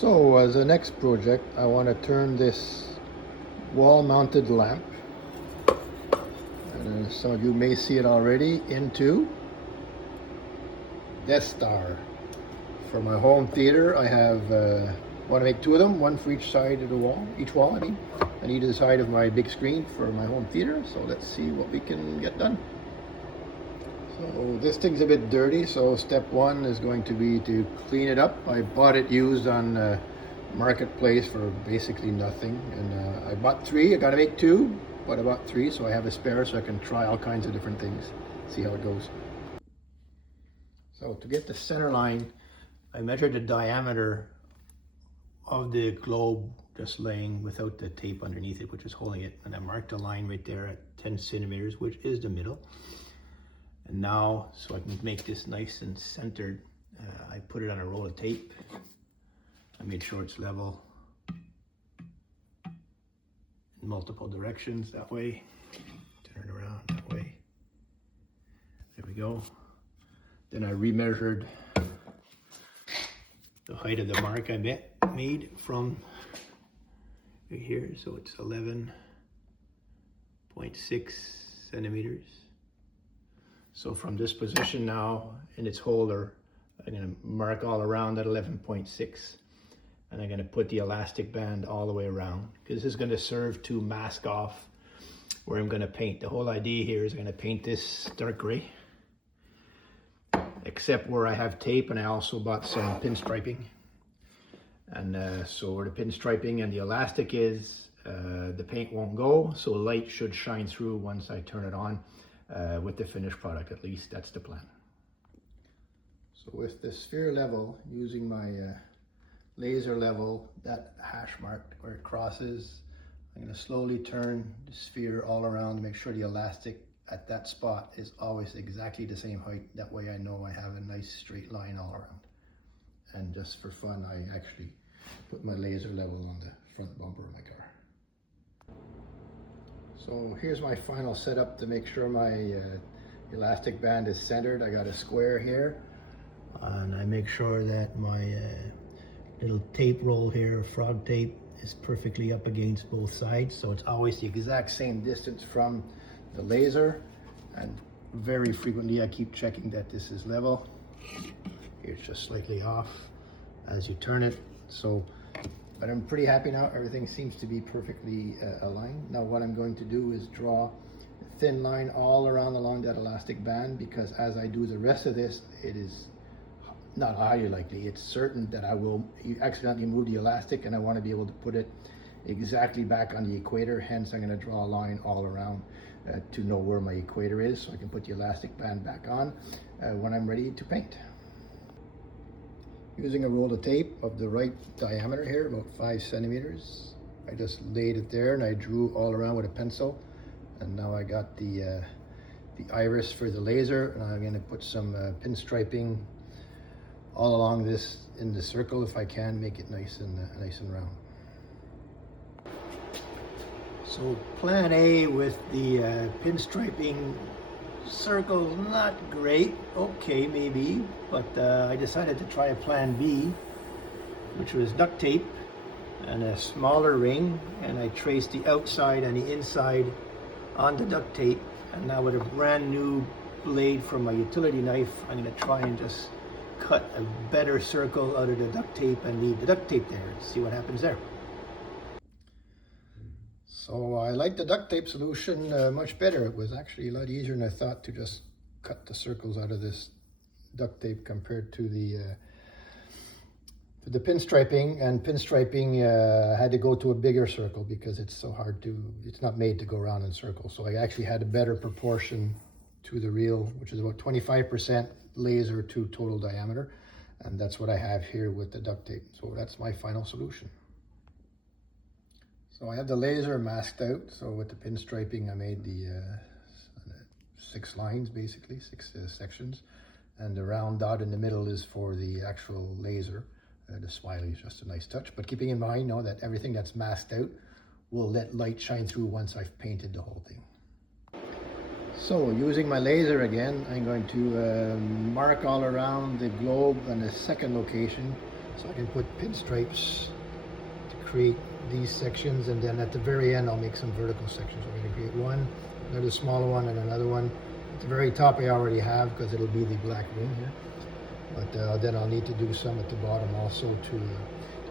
So as a next project, I want to turn this wall-mounted lamp, and some of you may see it already, into Death Star. For my home theater, I have want to make two of them, one for each side of the wall, each wall I mean, on either side of my big screen for my home theater. So let's see what we can get done. So this thing's a bit dirty, so step one is going to be to clean it up. I bought it used on Marketplace for basically nothing, and I bought three. I gotta make two, but I bought three, so I have a spare so I can try all kinds of different things, see how it goes. So to get the center line, I measured the diameter of the globe just laying without the tape underneath it, which is holding it, and I marked a line right there at 10 centimeters, which is the middle. And now, so I can make this nice and centered, I put it on a roll of tape. I made sure it's level in multiple directions that way. Turn it around that way. There we go. Then I remeasured the height of the mark I made from right here. So it's 11.6 centimeters. So from this position now in its holder, I'm going to mark all around that 11.6, and I'm going to put the elastic band all the way around, because this is going to serve to mask off where I'm going to paint. The whole idea here is I'm going to paint this dark gray, except where I have tape, and I also bought some pinstriping. And so where the pinstriping and the elastic is, the paint won't go, so light should shine through once I turn it on. With the finished product, at least that's the plan. So with the sphere level, using my laser level, that hash mark where it crosses, I'm going to slowly turn the sphere all around to make sure the elastic at that spot is always exactly the same height. That way I know I have a nice straight line all around. And just for fun, I actually put my laser level on the front bumper of my car. So here's my final setup to make sure my elastic band is centered. I got a square here, and I make sure that my little tape roll here, frog tape, is perfectly up against both sides. So it's always the exact same distance from the laser, and very frequently I keep checking that this is level. It's just slightly off as you turn it. But I'm pretty happy now. Everything seems to be perfectly aligned. Now what I'm going to do is draw a thin line all around along that elastic band, because as I do the rest of this, it is not highly likely, it's certain that I will accidentally move the elastic, and I want to be able to put it exactly back on the equator. Hence I'm going to draw a line all around to know where my equator is, so I can put the elastic band back on when I'm ready to paint. Using a roll of tape of the right diameter here, about 5 centimeters, I just laid it there and I drew all around with a pencil. And now I got the iris for the laser, and I'm going to put some pinstriping all along this in the circle if I can, make it nice and round. So plan A with the pinstriping circle, not great, okay maybe, but I decided to try a plan B, which was duct tape and a smaller ring, and I traced the outside and the inside on the duct tape. And now with a brand new blade from my utility knife, I'm going to try and just cut a better circle out of the duct tape and leave the duct tape there. See what happens there. So I like the duct tape solution much better. It was actually a lot easier than I thought to just cut the circles out of this duct tape compared to the pinstriping. And pinstriping had to go to a bigger circle because it's so hard to, it's not made to go around in circles. So I actually had a better proportion to the real, which is about 25% laser to total diameter. And that's what I have here with the duct tape. So that's my final solution. So I have the laser masked out. So with the pinstriping, I made the 6 lines, basically 6 sections, and the round dot in the middle is for the actual laser. The smiley is just a nice touch, but keeping in mind now that everything that's masked out will let light shine through once I've painted the whole thing. So using my laser again, I'm going to mark all around the globe on the second location So I can put pinstripes to create these sections, and then at the very end I'll make some vertical sections. I'm going to create one, another smaller one, and another one. At the very top I already have because it'll be the black ring here. But then I'll need to do some at the bottom also to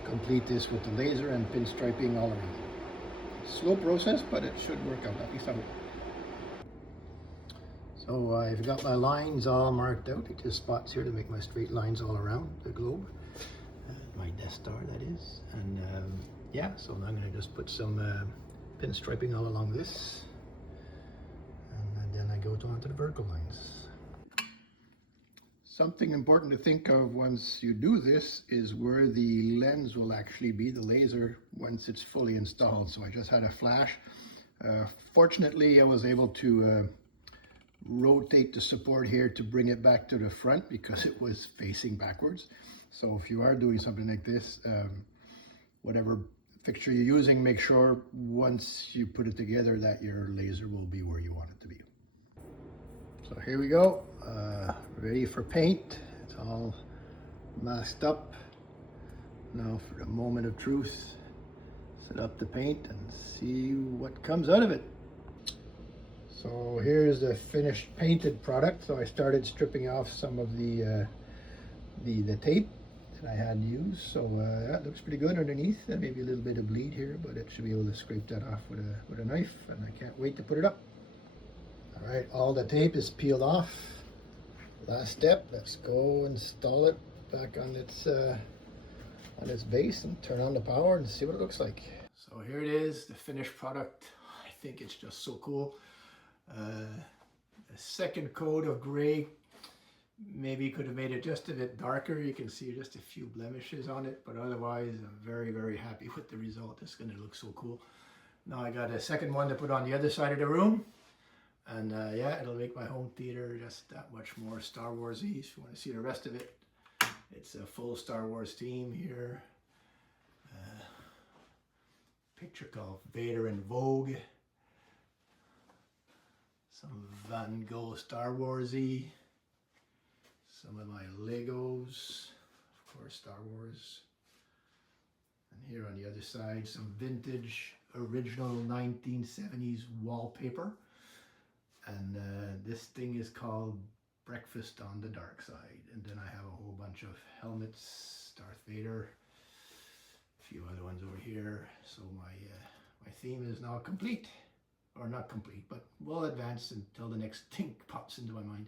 complete this with the laser and pinstriping all around. Slow process, but it should work out. At least I hope. So I've got my lines all marked out. It just spots here to make my straight lines all around the globe. My Death Star, that is. And yeah, so I'm going to just put some pinstriping all along this. And then I go on to the vertical lines. Something important to think of once you do this is where the lens will actually be, the laser, once it's fully installed. So I just had a flash. Fortunately, I was able to rotate the support here to bring it back to the front because it was facing backwards. So if you are doing something like this, whatever fixture you're using, make sure once you put it together that your laser will be where you want it to be. So here we go, ready for paint. It's all masked up. Now for the moment of truth, set up the paint and see what comes out of it. So here's the finished painted product. So I started stripping off some of the tape that I had used. So that looks pretty good underneath. Maybe a little bit of bleed here, but it should be able to scrape that off with a knife, and I can't wait to put it up. All right, all the tape is peeled off. Last step, let's go install it back on its base and turn on the power and see what it looks like. So here it is, the finished product. I think it's just so cool. A second coat of gray, maybe could have made it just a bit darker. You can see just a few blemishes on it, but otherwise I'm very, very happy with the result. It's going to look so cool. Now I got a second one to put on the other side of the room. And yeah, it'll make my home theater just that much more Star Wars-y. If you want to see the rest of it, it's a full Star Wars theme here. Picture called Vader in Vogue. Some Van Gogh Star Wars-y. Some of my Legos, of course, Star Wars. And here on the other side, some vintage, original 1970s wallpaper. And this thing is called Breakfast on the Dark Side. And then I have a whole bunch of helmets, Darth Vader, a few other ones over here. So my theme is now complete. Or not complete, but well advanced until the next thing pops into my mind.